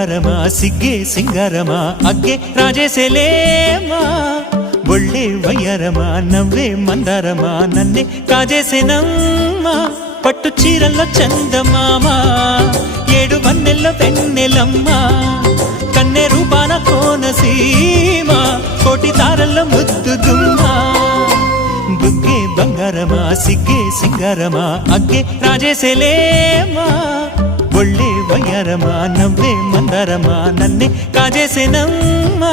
బంగారమా సిగ్గే సింగారమా అగ్గే రాజేసేలేమా ఒళ్ళే వయ్యారమా నవ్వే మందారమా నన్నే కాజేసేనమ్మా పట్టు చీరల్లో చందమామా ఏడు వన్నెల్లో వెన్నెలమ్మా కన్నె రూపాన కోనసీమ కోటి తారల్లో ముద్దుదుమ్మా బుగ్గే బంగారమా సిగ్గే సింగారమా అగ్గే రాజేసేలేమా ఒళ్ళే వయ్యారమా నవ్వే మందారమా నన్నే కాజేసేనమ్మా